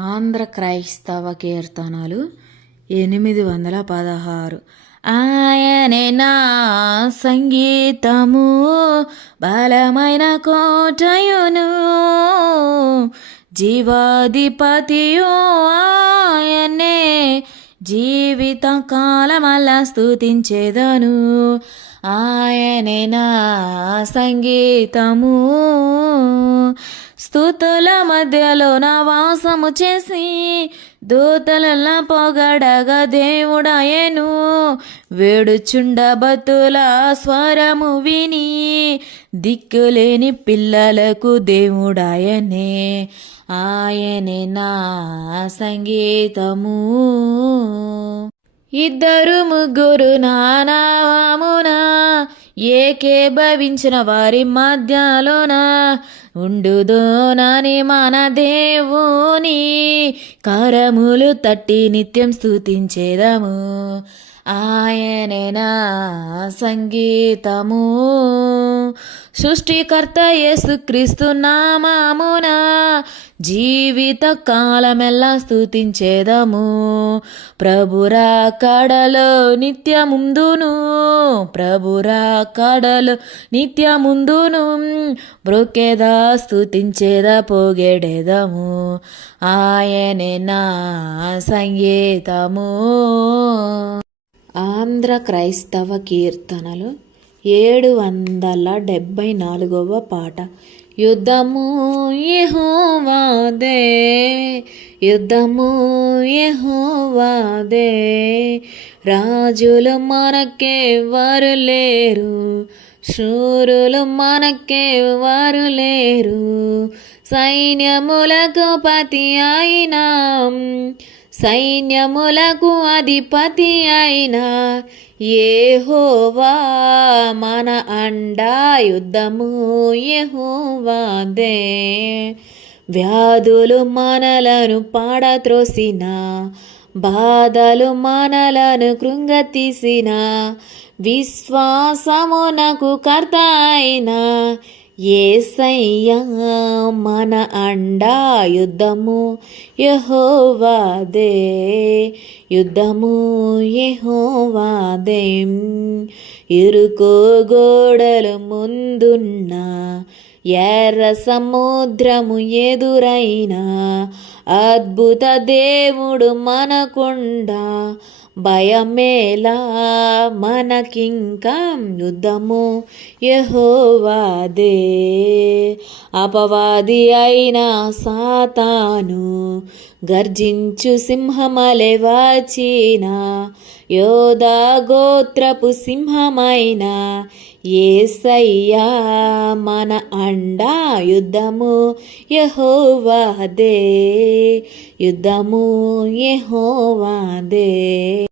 ఆంధ్ర క్రైస్తవ కీర్తనలు ఎనిమిది వందల పదహారు. ఆయనే నా సంగీతము బలమైన కోటయును జీవాధిపతియు ఆయనే జీవిత కాలమల్లా స్థుతించేదను ఆయనే నా సంగీతము స్థుతుల మధ్యలో నా వాసము చేసి దూతల పొగడగా దేవుడాయను. వేడుచుండ బతుల స్వరము విని దిక్కులేని పిల్లలకు దేవుడాయనే. ఆయనే నా సంగీతము. ఇద్దరు ముగ్గురు నానామున ఏకే భవించిన వారి మధ్యలోన ఉండుదోనని మన దేవుని. కరములు తట్టి నిత్యం స్థుతించేదము ఆయనేనా సంగీతము. సృష్టికర్త యేసుక్రీస్తు నామామున జీవిత కాలమెల్లా స్థుతించేదము ప్రభురా కడలో నిత్యముందును ప్రభురా కడలో నిత్యముందును బ్రొకేదా స్థుతించేదా పోగెడేదము. ఆయనే నా సంగీతము. ఆంధ్ర క్రైస్తవ కీర్తనలు ఏడు వందల డెబ్భై నాలుగవ పాట. యుద్ధము యెహోవాదే యుద్ధము యెహోవాదే రాజులు మనకే వారు లేరు శూరులు మనకే వారు లేరు సైన్యములకు పతి అయినా సైన్యములకు అధిపతి అయిన ఏహోవా మన అండా యుద్ధము యెహోవాదే. వ్యాధులు మనలను పాడత్రోసిన బాధలు మనలను కృంగతీసిన విశ్వాసమునకు కర్త అయినా ఏసయ్యా మన అండా యుద్ధము యహోవాదే. యుద్ధము యహోవాదే. ఇరుకో గోడలు ముందున్న ఎర్ర సముద్రము ఎదురైనా అద్భుత దేవుడు మనకుండా. భయమేలా మనకింకా యుద్ధము యహోవాదే అపవాది అయిన సాతాను గర్జించు సింహమలే వాచిన. యోధా గోత్రపు సింహమైన ఏసయ్యా మన అండా యుద్ధము యహోవాదే. యుద్ధము యహోవాదే.